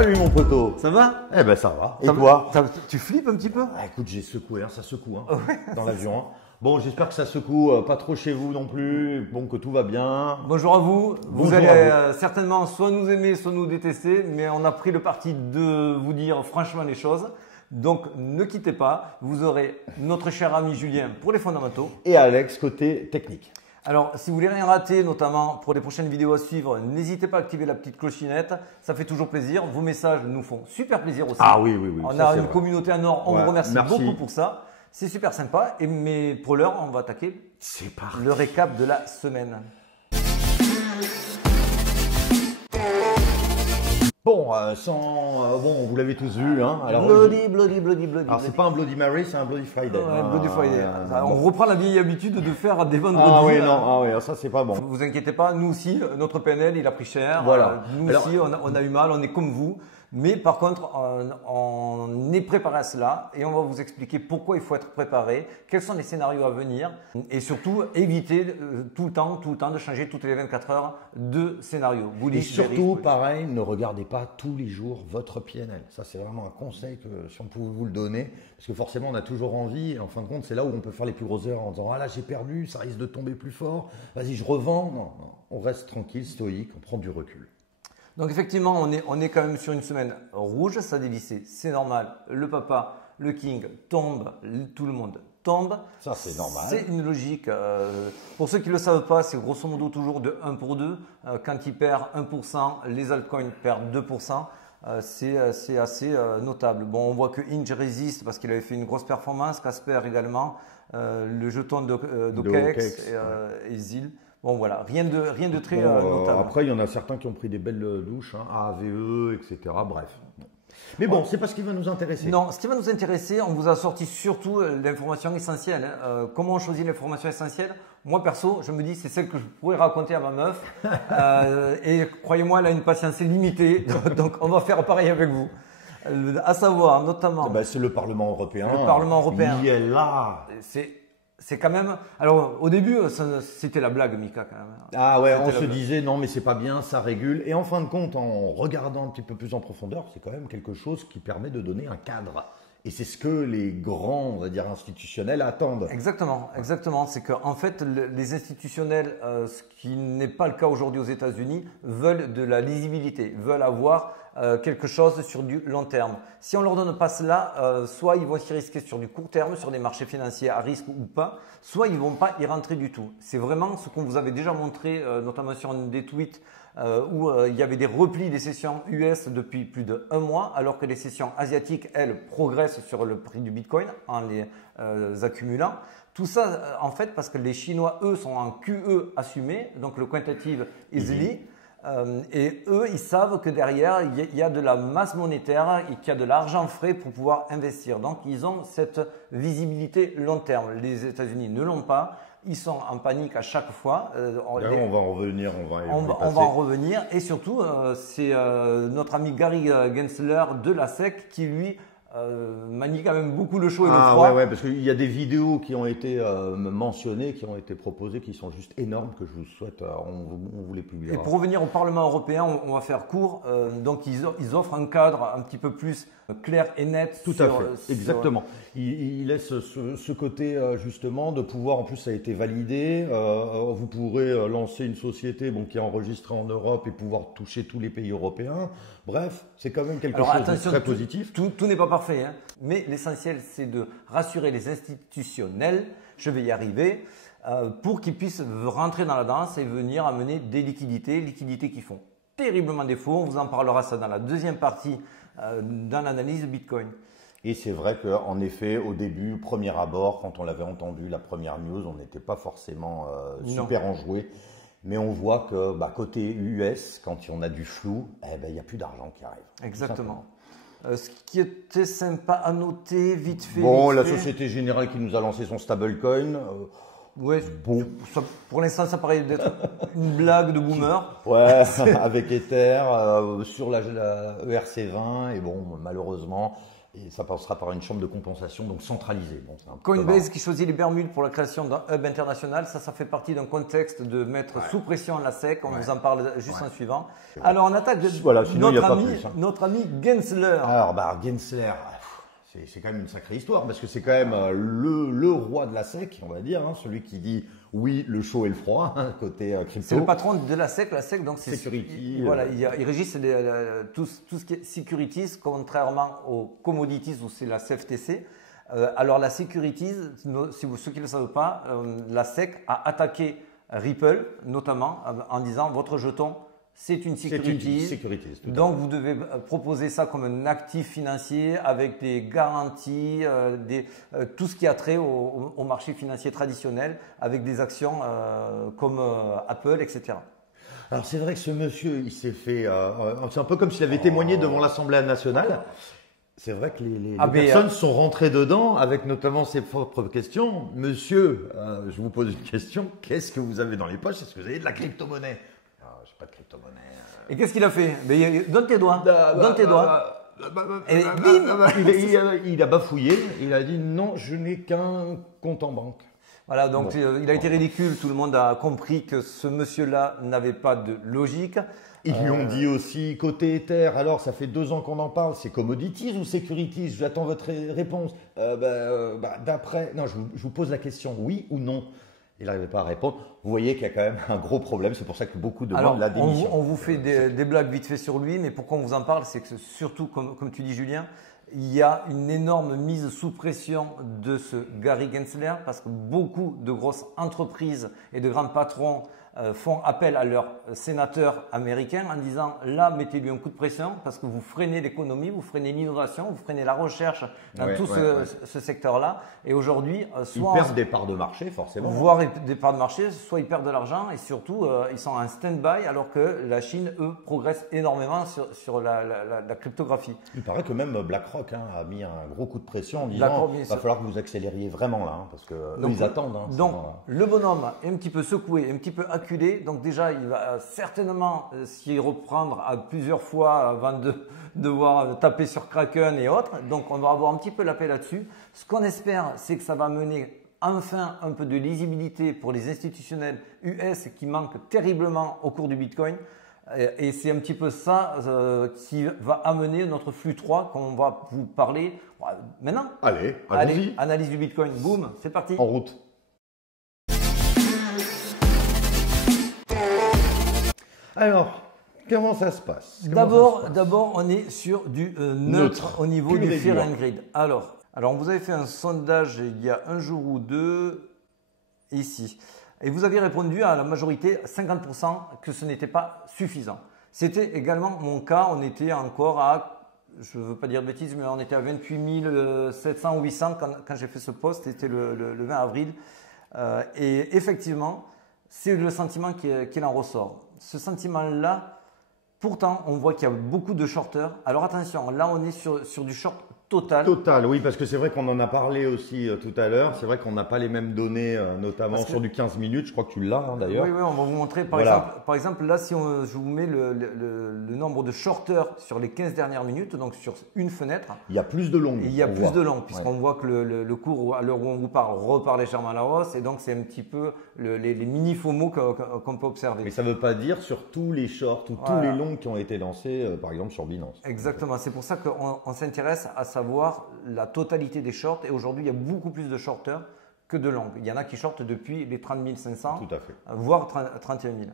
Salut mon poteau. Ça va? Eh ben ça va. Et toi? Tu flippes un petit peu? Ah, écoute, j'ai secoué, hein, ça secoue Ouais. dans l'avion. Hein. Bon, j'espère que ça secoue pas trop chez vous non plus, bon que tout va bien. Bonjour à vous. Vous Bonjour allez à certainement soit nous aimer, soit nous détester, mais on a pris le parti de vous dire franchement les choses. Donc ne quittez pas, vous aurez notre cher ami Julien pour les fondamentaux. Et Alex côté technique. Alors, si vous voulez rien rater, notamment pour les prochaines vidéos à suivre, n'hésitez pas à activer la petite clochinette. Ça fait toujours plaisir. Vos messages nous font super plaisir aussi. Ah oui, oui, oui. On ça, a une vrai. communauté en or. On Ouais, vous remercie merci. beaucoup pour ça. C'est super sympa. Mais pour l'heure, on va attaquer C'est parti. le récap de la semaine. Bon, bon, vous l'avez tous vu, hein. Alors, Bloody. alors c'est pas un Bloody Mary, c'est un Bloody Friday. Ouais, Bloody Friday. Bon. On reprend la vieille habitude de faire des vendredis. Ah oui, non, ah oui, ça c'est pas bon. Vous inquiétez pas, nous aussi, notre PNL, il a pris cher. Voilà. Nous Alors- aussi, on a eu mal, on est comme vous. Mais par contre, on est préparé à cela et on va vous expliquer pourquoi il faut être préparé, quels sont les scénarios à venir et surtout éviter tout le temps de changer toutes les 24 heures de scénario. Et Bullish, surtout, bearish, pareil, ne regardez pas tous les jours votre PNL. Ça, c'est vraiment un conseil que si on pouvait vous le donner, parce que forcément, on a toujours envie. Et en fin de compte, c'est là où on peut faire les plus grosses erreurs en disant ah là j'ai perdu, ça risque de tomber plus fort. Vas-y, je revends. Non, non, on reste tranquille, stoïque, on prend du recul. Donc effectivement, on est quand même sur une semaine rouge, ça a dévissé, c'est normal. Le papa, le king tombe, tout le monde tombe. Ça, c'est normal. C'est une logique. Pour ceux qui ne le savent pas, c'est grosso modo toujours de 1 pour 2. Quand il perd 1%, les altcoins perdent 2%. C'est assez notable. Bon, on voit que Inge résiste parce qu'il avait fait une grosse performance, Casper également, le jeton d'OKEx et ZIL. Bon voilà, rien de très notable. Après, il y en a certains qui ont pris des belles douches, hein, AVE, etc. Bref. Mais bon, c'est pas ce qui va nous intéresser. Non, ce qui va nous intéresser, on vous a sorti surtout l'information essentielle. Comment on choisit l'information essentielle? Moi perso, je me dis c'est celle que je pourrais raconter à ma meuf. Et croyez-moi, elle a une patience limitée, donc on va faire pareil avec vous. À savoir notamment… Ben, c'est le Parlement européen. Le Parlement européen. Il est là. C'est quand même… Alors au début, c'était la blague Mika quand même. Ah ouais, on C'était se la blague. disait non mais c'est pas bien, ça régule. Et en fin de compte, en regardant un petit peu plus en profondeur, c'est quand même quelque chose qui permet de donner un cadre. Et c'est ce que les grands, on va dire, institutionnels attendent. Exactement. C'est qu'en fait, les institutionnels, ce qui n'est pas le cas aujourd'hui aux États-Unis, veulent de la lisibilité, veulent avoir quelque chose sur du long terme. Si on leur donne pas cela, soit ils vont s'y risquer sur du court terme, sur des marchés financiers à risque ou pas, soit ils vont pas y rentrer du tout. C'est vraiment ce qu'on vous avait déjà montré, notamment sur un des tweets, où il y avait des replis des sessions US depuis plus d'1 mois, alors que les sessions asiatiques, elles, progressent sur le prix du Bitcoin en les accumulant. Tout ça, en fait, parce que les Chinois, eux, sont en QE assumé, donc le quantitative easily. Et eux, ils savent que derrière, il y a de la masse monétaire et qu'il y a de l'argent frais pour pouvoir investir. Donc, ils ont cette visibilité long terme. Les États-Unis ne l'ont pas. Ils sont en panique à chaque fois. On va en revenir, on va en revenir. Et surtout, c'est notre ami Gary Gensler de la SEC qui, lui, manie quand même beaucoup le chaud et le froid. Ouais, parce qu'il y a des vidéos qui ont été mentionnées, qui ont été proposées, qui sont juste énormes, que je vous souhaite, on vous les publiera. Et pour revenir au Parlement européen, on va faire court. Donc, ils offrent un cadre un petit peu plus clair et net. Tout à fait, exactement. Il laisse ce côté justement de pouvoir, en plus ça a été validé, vous pourrez lancer une société qui est enregistrée en Europe et pouvoir toucher tous les pays européens. Bref, c'est quand même quelque chose de très positif. Tout n'est pas parfait, hein. Mais l'essentiel c'est de rassurer les institutionnels, je vais y arriver, pour qu'ils puissent rentrer dans la danse et venir amener des liquidités qui font terriblement défaut. On vous en parlera ça dans la deuxième partie dans l'analyse de Bitcoin. Et c'est vrai qu'en effet, au début, premier abord, quand on l'avait entendu, la première news, on n'était pas forcément super enjoué. Mais on voit que côté US, quand on a du flou, il n'y a plus d'argent qui arrive. Exactement. Ce qui était sympa à noter, vite fait. La Société Générale qui nous a lancé son stablecoin. Ouais, bon. Pour l'instant, ça paraît d'être une blague de boomer. Ouais, avec Ether, sur la ERC20. Et bon, malheureusement, Et ça passera par une chambre de compensation donc centralisée. Bon, c'est un peu Coinbase qui choisit les Bermudes pour la création d'un hub international, ça fait partie d'un contexte de mettre sous pression la SEC. On vous en parle juste en suivant. Alors on attaque voilà, sinon, notre ami Gensler. Alors Gensler, c'est quand même une sacrée histoire parce que c'est quand même le roi de la SEC, on va dire, hein, celui qui dit oui, le chaud et le froid, hein, côté crypto. C'est le patron de la SEC. La SEC, donc c'est Security. Voilà, il régisse tout ce qui est securities, contrairement aux commodities où c'est la CFTC. Alors la securities, ceux qui ne le savent pas, la SEC a attaqué Ripple, notamment en disant votre jeton, c'est une securities. Donc vous devez proposer ça comme un actif financier avec des garanties, tout ce qui a trait au marché financier traditionnel, avec des actions comme Apple, etc. Alors c'est vrai que ce monsieur, il s'est fait, c'est un peu comme s'il avait témoigné devant l'Assemblée nationale. C'est vrai que les personnes sont rentrées dedans avec notamment ses propres questions. Monsieur, je vous pose une question, qu'est-ce que vous avez dans les poches? Est-ce que vous avez de la crypto-monnaie? Je n'ai pas de crypto-monnaie. Et qu'est-ce qu'il a fait? Donne tes doigts. Donne tes doigts. Et bim, il a bafouillé. Il a dit non, je n'ai qu'un compte en banque. Voilà, donc il a été ridicule. Tout le monde a compris que ce monsieur-là n'avait pas de logique. Ils lui ont dit aussi côté Ether. Alors, ça fait 2 ans qu'on en parle. C'est commodities ou securities? J'attends votre réponse. D'après, non, je vous pose la question, oui ou non? Il n'arrivait pas à répondre. Vous voyez qu'il y a quand même un gros problème. C'est pour ça que beaucoup demandent la démission. On vous fait des blagues vite fait sur lui, mais pourquoi on vous en parle, c'est que surtout, comme tu dis Julien, il y a une énorme mise sous pression de ce Gary Gensler parce que beaucoup de grosses entreprises et de grands patrons font appel à leurs sénateurs américains en disant là, mettez-lui un coup de pression parce que vous freinez l'économie, vous freinez l'innovation, vous freinez la recherche dans ce secteur-là. Et aujourd'hui, soit ils perdent des parts de marché, forcément. Voire des parts de marché, soit ils perdent de l'argent et surtout, ils sont en stand-by alors que la Chine, eux, progresse énormément sur la cryptographie. Il paraît que même BlackRock a mis un gros coup de pression en disant il va falloir que vous accélériez vraiment là, parce que ils attendent. Donc, le bonhomme est un petit peu secoué, un petit peu acculé. Donc déjà, il va certainement s'y reprendre à plusieurs fois avant de devoir taper sur Kraken et autres. Donc, on va avoir un petit peu la paix là-dessus. Ce qu'on espère, c'est que ça va mener enfin un peu de lisibilité pour les institutionnels US qui manquent terriblement au cours du Bitcoin. Et c'est un petit peu ça qui va amener notre flux 3 qu'on va vous parler maintenant. Allez, analyse du Bitcoin. Boum, c'est parti. En route. Alors, comment ça se passe? D'abord, on est sur du neutre au niveau du Fear and Greed. Alors, on vous avait fait un sondage il y a un jour ou deux ici. Et vous aviez répondu à la majorité, 50%, que ce n'était pas suffisant. C'était également mon cas. On était encore à, je ne veux pas dire de bêtises, mais on était à 28 700 ou 800 quand j'ai fait ce post. C'était le 20 avril. Et effectivement, c'est le sentiment qu'il en ressort. Ce sentiment-là, pourtant, on voit qu'il y a beaucoup de shorters. Alors attention, là, on est sur du short total. Total, oui, parce que c'est vrai qu'on en a parlé aussi tout à l'heure. C'est vrai qu'on n'a pas les mêmes données, notamment sur du 15 minutes. Je crois que tu l'as d'ailleurs. Oui, on va vous montrer. Par exemple, là, si je vous mets le nombre de shorters sur les 15 dernières minutes, donc sur une fenêtre. Il y a plus de longues. Il y a plus de longues, puisqu'on voit que le cours, à l'heure où on vous parle, repart légèrement à la hausse. Et donc, c'est un petit peu les mini-FOMO qu'on peut observer. Mais ça ne veut pas dire sur tous les shorts ou tous les longs qui ont été lancés, par exemple, sur Binance. Exactement. C'est pour ça qu'on s'intéresse à savoir la totalité des shorts. Et aujourd'hui, il y a beaucoup plus de shorters que de longues. Il y en a qui shortent depuis les 30 500, tout à fait, voire 31 000.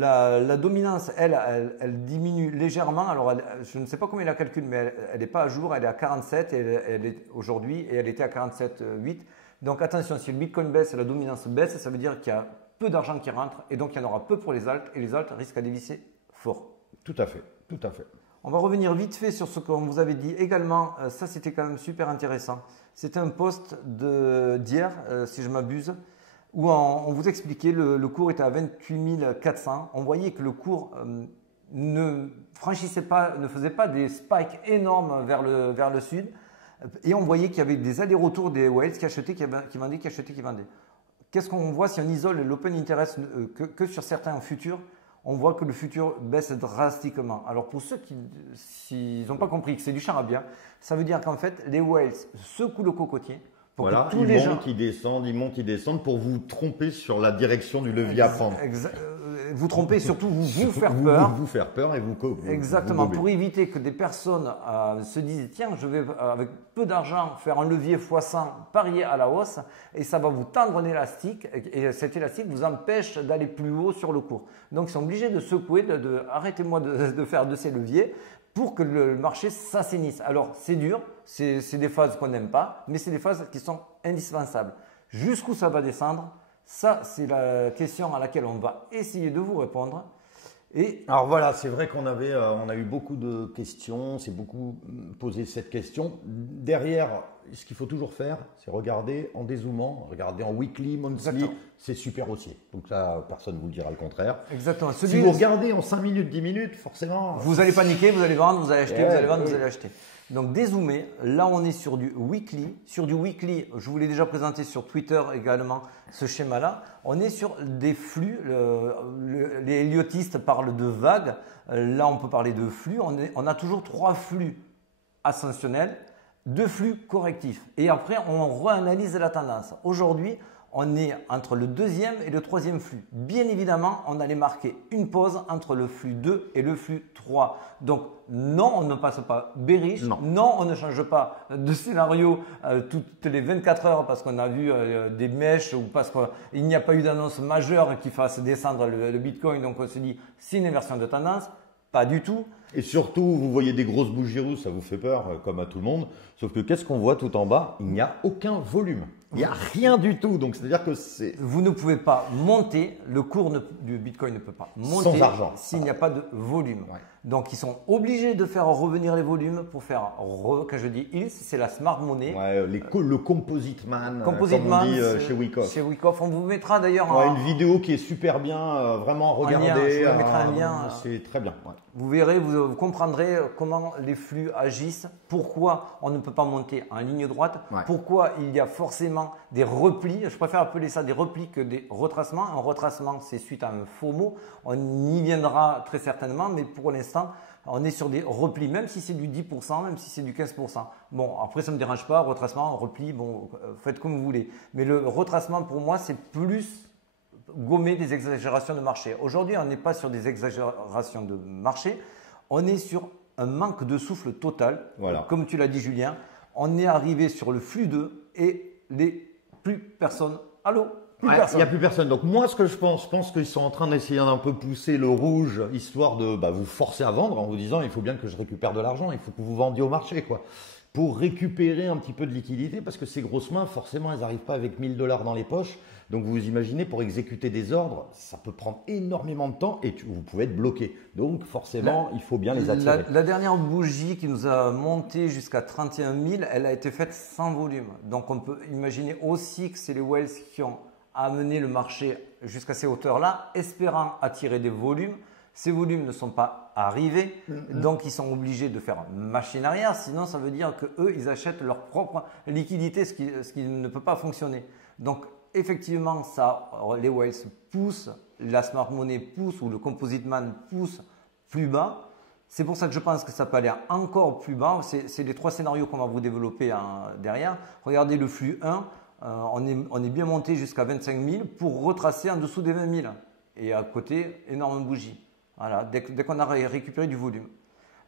La dominance, elle diminue légèrement. Alors, je ne sais pas comment il la calcule, mais elle n'est pas à jour. Elle est à 47 elle est aujourd'hui et elle était à 47,8. Donc, attention, si le Bitcoin baisse et la dominance baisse, ça veut dire qu'il y a peu d'argent qui rentre et donc il y en aura peu pour les alts et les alts risquent à dévisser fort. Tout à fait, tout à fait. On va revenir vite fait sur ce qu'on vous avait dit également. Ça, c'était quand même super intéressant. C'était un post d'hier, si je m'abuse, où on vous expliquait le cours était à 28 400. On voyait que le cours ne franchissait pas, ne faisait pas des spikes énormes vers le sud. Et on voyait qu'il y avait des allers-retours des whales qui achetaient, qui vendaient, qui achetaient, qui vendaient. Qu'est-ce qu'on voit si on isole l'open interest que sur certains futurs? on voit que le futur baisse drastiquement. Alors pour ceux qui n'ont pas compris que c'est du charabia, ça veut dire qu'en fait, les whales secouent le cocotier. Voilà, ils montent, ils descendent pour vous tromper sur la direction du levier à prendre. Vous tromper, surtout vous faire peur. Vous faire peur et vous Exactement, vous pour éviter que des personnes se disent tiens, je vais avec peu d'argent faire un levier x100 parier à la hausse et ça va vous tendre l'élastique et cet élastique vous empêche d'aller plus haut sur le cours. Donc ils sont obligés de secouer, arrêtez-moi de faire de ces leviers pour que le marché s'assainisse. Alors c'est dur, c'est des phases qu'on n'aime pas, mais c'est des phases qui sont indispensables. Jusqu'où ça va descendre? Ça, c'est la question à laquelle on va essayer de vous répondre. Alors voilà, c'est vrai qu'on on a eu beaucoup de questions, c'est beaucoup posé cette question. Derrière, ce qu'il faut toujours faire, c'est regarder en dézoomant, regarder en weekly, monthly, c'est super haussier. Donc ça, personne ne vous le dira le contraire. Exactement. Si vous regardez en 5 minutes, 10 minutes, forcément… Vous allez paniquer, vous allez vendre, vous allez acheter, vous allez vendre, vous allez acheter. Donc dézoomer, là on est sur du weekly. Sur du weekly, je vous l'ai déjà présenté sur Twitter également, ce schéma-là. On est sur des flux, les héliotistes parlent de vagues, là on peut parler de flux. On a toujours 3 flux ascensionnels, 2 flux correctifs. Et après on réanalyse la tendance. Aujourd'hui, on est entre le 2e et le 3e flux. Bien évidemment, on allait marquer une pause entre le flux 2 et le flux 3. Donc, non, on ne passe pas bearish. Non, on ne change pas de scénario toutes les 24 heures parce qu'on a vu des mèches ou parce qu'il n'y a pas eu d'annonce majeure qui fasse descendre le Bitcoin. Donc, on se dit, c'est une inversion de tendance. Pas du tout. Et surtout, vous voyez des grosses bougies rouges, ça vous fait peur, comme à tout le monde. Sauf que qu'est-ce qu'on voit tout en bas? Il n'y a aucun volume. Il n'y a rien du tout. Donc, c'est-à-dire que c'est… Vous ne pouvez pas monter, le cours du Bitcoin ne peut pas monter sans argent s'il n'y a pas de volume. Ouais. Donc, ils sont obligés de faire revenir les volumes pour faire, quand je dis ils, c'est la smart money. Ouais, le Composite Man, Composite comme Man, on dit chez Wyckoff. Chez Wyckoff, on vous mettra d'ailleurs une vidéo qui est super bien, vraiment regardez. Je vous mettrai un lien. C'est très bien. Ouais. Vous verrez, vous comprendrez comment les flux agissent, pourquoi on ne peut pas monter en ligne droite, pourquoi il y a forcément des replis. Je préfère appeler ça des replis que des retracements. Un retracement, c'est suite à un faux mot. On y viendra très certainement, mais pour l'instant, on est sur des replis, même si c'est du 10%, même si c'est du 15%. Bon, après, ça ne me dérange pas, retracement, repli, bon, faites comme vous voulez. Mais le retracement, pour moi, c'est plus gommer des exagérations de marché. Aujourd'hui, on n'est pas sur des exagérations de marché, on est sur un manque de souffle total. Voilà. Comme tu l'as dit, Julien, on est arrivé sur le flux 2 et plus personne. Allô? Il n'y a plus personne. Donc moi, ce que je pense qu'ils sont en train d'essayer d'un peu pousser le rouge, histoire de vous forcer à vendre en vous disant il faut bien que je récupère de l'argent, il faut que vous vendiez au marché, quoi. Pour récupérer un petit peu de liquidité, parce que ces grosses mains, forcément, elles n'arrivent pas avec 1000 $ dans les poches. Donc vous imaginez, pour exécuter des ordres, ça peut prendre énormément de temps et vous pouvez être bloqué. Donc forcément, il faut bien les attirer. La dernière bougie qui nous a monté jusqu'à 31 000, elle a été faite sans volume. Donc on peut imaginer aussi que c'est les whales qui ont amené le marché jusqu'à ces hauteurs-là, espérant attirer des volumes. Ces volumes ne sont pas arrivés, donc ils sont obligés de faire machine arrière. Sinon, ça veut dire qu'eux, ils achètent leur propre liquidité, ce qui ne peut pas fonctionner. Donc, effectivement, les whales poussent, la smart money pousse ou le composite man pousse plus bas. C'est pour ça que je pense que ça peut aller encore plus bas. C'est les 3 scénarios qu'on va vous développer derrière. Regardez le flux 1. On est bien monté jusqu'à 25 000 pour retracer en dessous des 20 000. Et à côté, énorme bougie. Voilà, dès qu'on a récupéré du volume.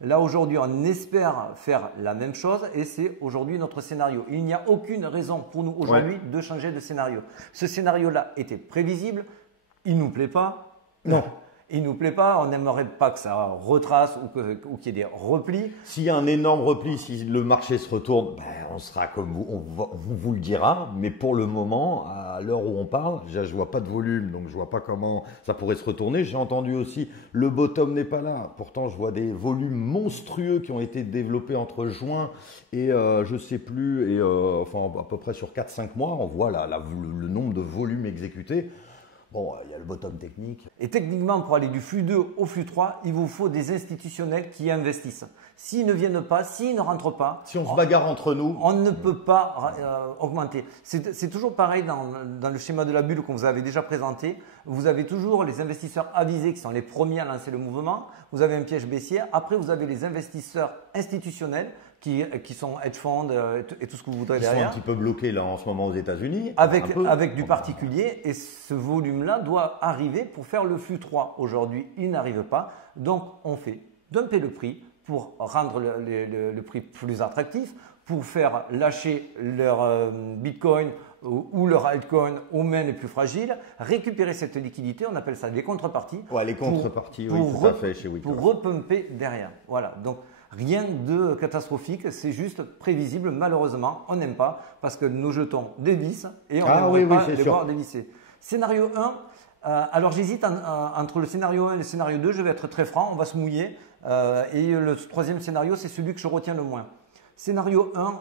Là, aujourd'hui, on espère faire la même chose et c'est aujourd'hui notre scénario. Il n'y a aucune raison pour nous aujourd'hui de changer de scénario. Ce scénario-là était prévisible. Il ne nous plaît pas. Non. Il ne nous plaît pas, on n'aimerait pas que ça retrace ou qu'il y ait des replis. S'il y a un énorme repli, si le marché se retourne, on sera comme vous, on vous le dira. Mais pour le moment, à l'heure où on parle, déjà, je vois pas de volume, donc je vois pas comment ça pourrait se retourner. J'ai entendu aussi, le bottom n'est pas là. Pourtant, je vois des volumes monstrueux qui ont été développés entre juin et je sais plus, et enfin à peu près sur 4-5 mois, on voit là, le nombre de volumes exécutés. Bon, il y a le bottom technique. Et techniquement, pour aller du flux 2 au flux 3, il vous faut des institutionnels qui investissent. S'ils ne viennent pas, s'ils ne rentrent pas, si on se bagarre entre nous, on ne peut pas augmenter. C'est toujours pareil dans le schéma de la bulle qu'on vous avait déjà présenté. Vous avez toujours les investisseurs avisés qui sont les premiers à lancer le mouvement. Vous avez un piège baissier. Après, vous avez les investisseurs institutionnels qui sont hedge funds et tout ce que vous voudrez derrière. Ils sont un petit peu bloqués là en ce moment aux États-Unis. Avec du particulier, et ce volume-là doit arriver pour faire le flux 3. Aujourd'hui, il n'arrive pas. Donc, on fait dumper le prix pour rendre le prix plus attractif, pour faire lâcher leur Bitcoin ou leur altcoin aux mains les plus fragiles, récupérer cette liquidité, on appelle ça des contreparties. Ouais, les contreparties, oui, tout à fait chez Wyckoff. Pour repumper derrière. Voilà, donc rien de catastrophique, c'est juste prévisible. Malheureusement, on n'aime pas parce que nos jetons dévissent et on n'aimerait pas les voir dévisser. Scénario 1, alors j'hésite entre le scénario 1 et le scénario 2, je vais être très franc, on va se mouiller. Et le troisième scénario, c'est celui que je retiens le moins. Scénario 1,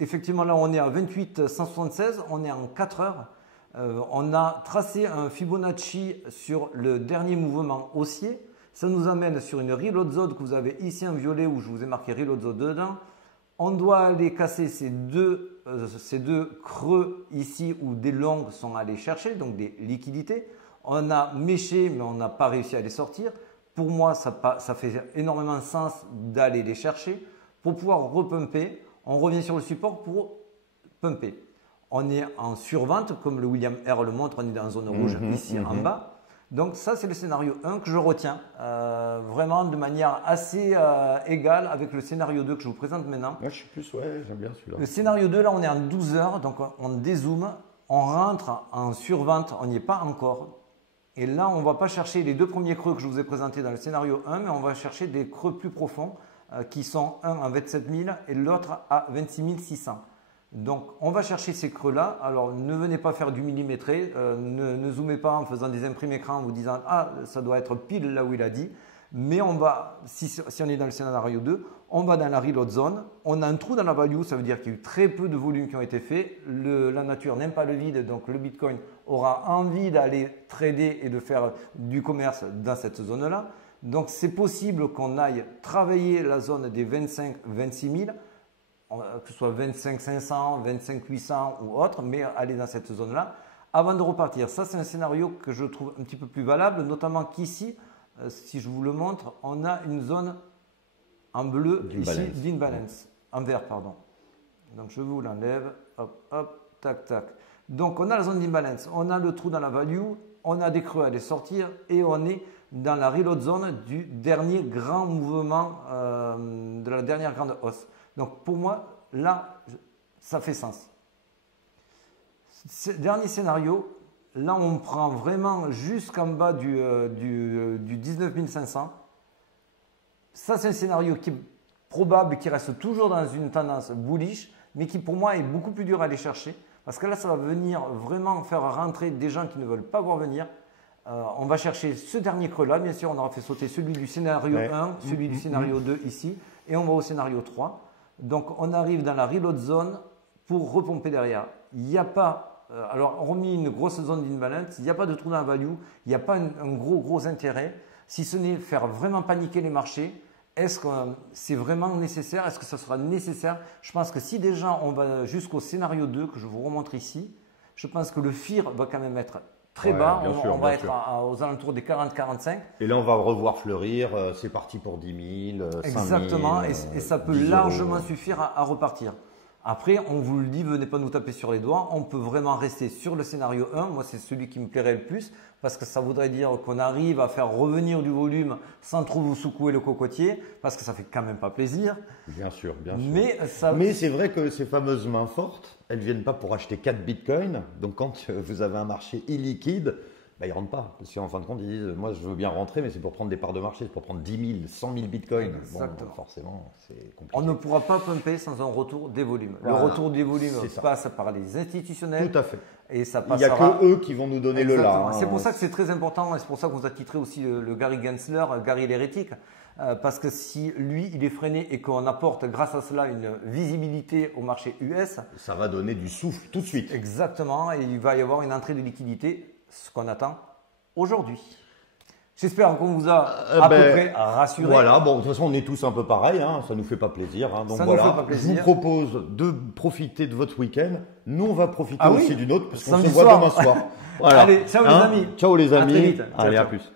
effectivement là on est à 28,176, on est en 4 heures. On a tracé un Fibonacci sur le dernier mouvement haussier. Ça nous amène sur une reload zone que vous avez ici en violet où je vous ai marqué reload zone dedans. On doit aller casser ces deux creux ici où des longues sont allées chercher, donc des liquidités. On a méché mais on n'a pas réussi à les sortir. Pour moi, ça fait énormément de sens d'aller les chercher. Pour pouvoir repumper, on revient sur le support pour pumper. On est en survente, comme le William R le montre, on est dans zone rouge ici en bas. Donc ça, c'est le scénario 1 que je retiens vraiment de manière assez égale avec le scénario 2 que je vous présente maintenant. Moi, je suis plus, ouais, j'aime bien celui-là. Le scénario 2, là, on est en 12 heures, donc on dézoome, on rentre en survente, on n'y est pas encore. Et là, on ne va pas chercher les deux premiers creux que je vous ai présentés dans le scénario 1, mais on va chercher des creux plus profonds qui sont un à 27 000 et l'autre à 26 600. Donc, on va chercher ces creux-là. Alors, ne venez pas faire du millimétré, ne zoomez pas en faisant des imprimes écran en vous disant « Ah, ça doit être pile là où il a dit ». Mais on va, si on est dans le scénario 2, on va dans la reload zone. On a un trou dans la value, ça veut dire qu'il y a eu très peu de volumes qui ont été faits. La nature n'aime pas le vide, donc le Bitcoin aura envie d'aller trader et de faire du commerce dans cette zone-là. Donc c'est possible qu'on aille travailler la zone des 25-26 000, que ce soit 25 500, 25 800 ou autre, mais aller dans cette zone-là avant de repartir. Ça, c'est un scénario que je trouve un petit peu plus valable, notamment qu'ici, si je vous le montre, on a une zone en bleu ici d'imbalance, en vert, pardon. Donc je vous l'enlève, hop, hop, tac, tac. Donc on a la zone d'imbalance, on a le trou dans la value, on a des creux à les sortir et on est dans la reload zone du dernier grand mouvement, de la dernière grande hausse. Donc pour moi, là, ça fait sens. Dernier scénario, là on prend vraiment jusqu'en bas du 19 500. Ça c'est un scénario qui est probable, qui reste toujours dans une tendance bullish, mais qui pour moi est beaucoup plus dur à aller chercher. Parce que là, ça va venir vraiment faire rentrer des gens qui ne veulent pas voir venir. On va chercher ce dernier creux-là. Bien sûr, on aura fait sauter celui du scénario 1, celui du scénario 2 ici. Et on va au scénario 3. Donc, on arrive dans la reload zone pour repomper derrière. Il n'y a pas, alors hormis une grosse zone d'imbalance, il n'y a pas de trou dans la value. Il n'y a pas un gros intérêt. Si ce n'est faire vraiment paniquer les marchés. Est-ce que c'est vraiment nécessaire? Est-ce que ça sera nécessaire? Je pense que si déjà on va jusqu'au scénario 2 que je vous remontre ici, je pense que le FIR va quand même être très bas. On va être aux alentours des 40-45. Et là, on va revoir fleurir. C'est parti pour 10 000, 5 000. Exactement. Et ça peut largement suffire à repartir. Après, on vous le dit, venez pas nous taper sur les doigts. On peut vraiment rester sur le scénario 1. Moi, c'est celui qui me plairait le plus parce que ça voudrait dire qu'on arrive à faire revenir du volume sans trop vous secouer le cocotier parce que ça fait quand même pas plaisir. Bien sûr, bien sûr. Mais c'est vrai que ces fameuses mains fortes, elles ne viennent pas pour acheter 4 bitcoins. Donc, quand vous avez un marché illiquide, ils ne rentrent pas. Parce qu'en fin de compte, ils disent, moi, je veux bien rentrer, mais c'est pour prendre des parts de marché, c'est pour prendre 10 000, 100 000 bitcoins. Exactement. Bon, forcément, c'est compliqué. On ne pourra pas pumper sans un retour des volumes. Voilà, le retour des volumes passe par les institutionnels. Tout à fait. Et ça il n'y a que eux qui vont nous donner le là. C'est pour ça que c'est très important et c'est pour ça qu'on vous a titré aussi le Gary Gensler, Gary l'hérétique. Parce que si lui, il est freiné et qu'on apporte grâce à cela une visibilité au marché US. Ça va donner du souffle tout de suite. Exactement. Et il va y avoir une entrée de liquidité ce qu'on attend aujourd'hui. J'espère qu'on vous a à peu près rassuré. Voilà, bon, de toute façon, on est tous un peu pareils, hein, ça nous fait pas plaisir. Hein, donc ça voilà, nous fait pas plaisir. je vous propose de profiter de votre week-end. Nous, on va profiter aussi du nôtre, parce qu'on se Samedi voit soir. demain soir. Voilà. Allez, ciao les amis. Ciao les À amis. très vite. Ciao, Allez, à ciao. plus.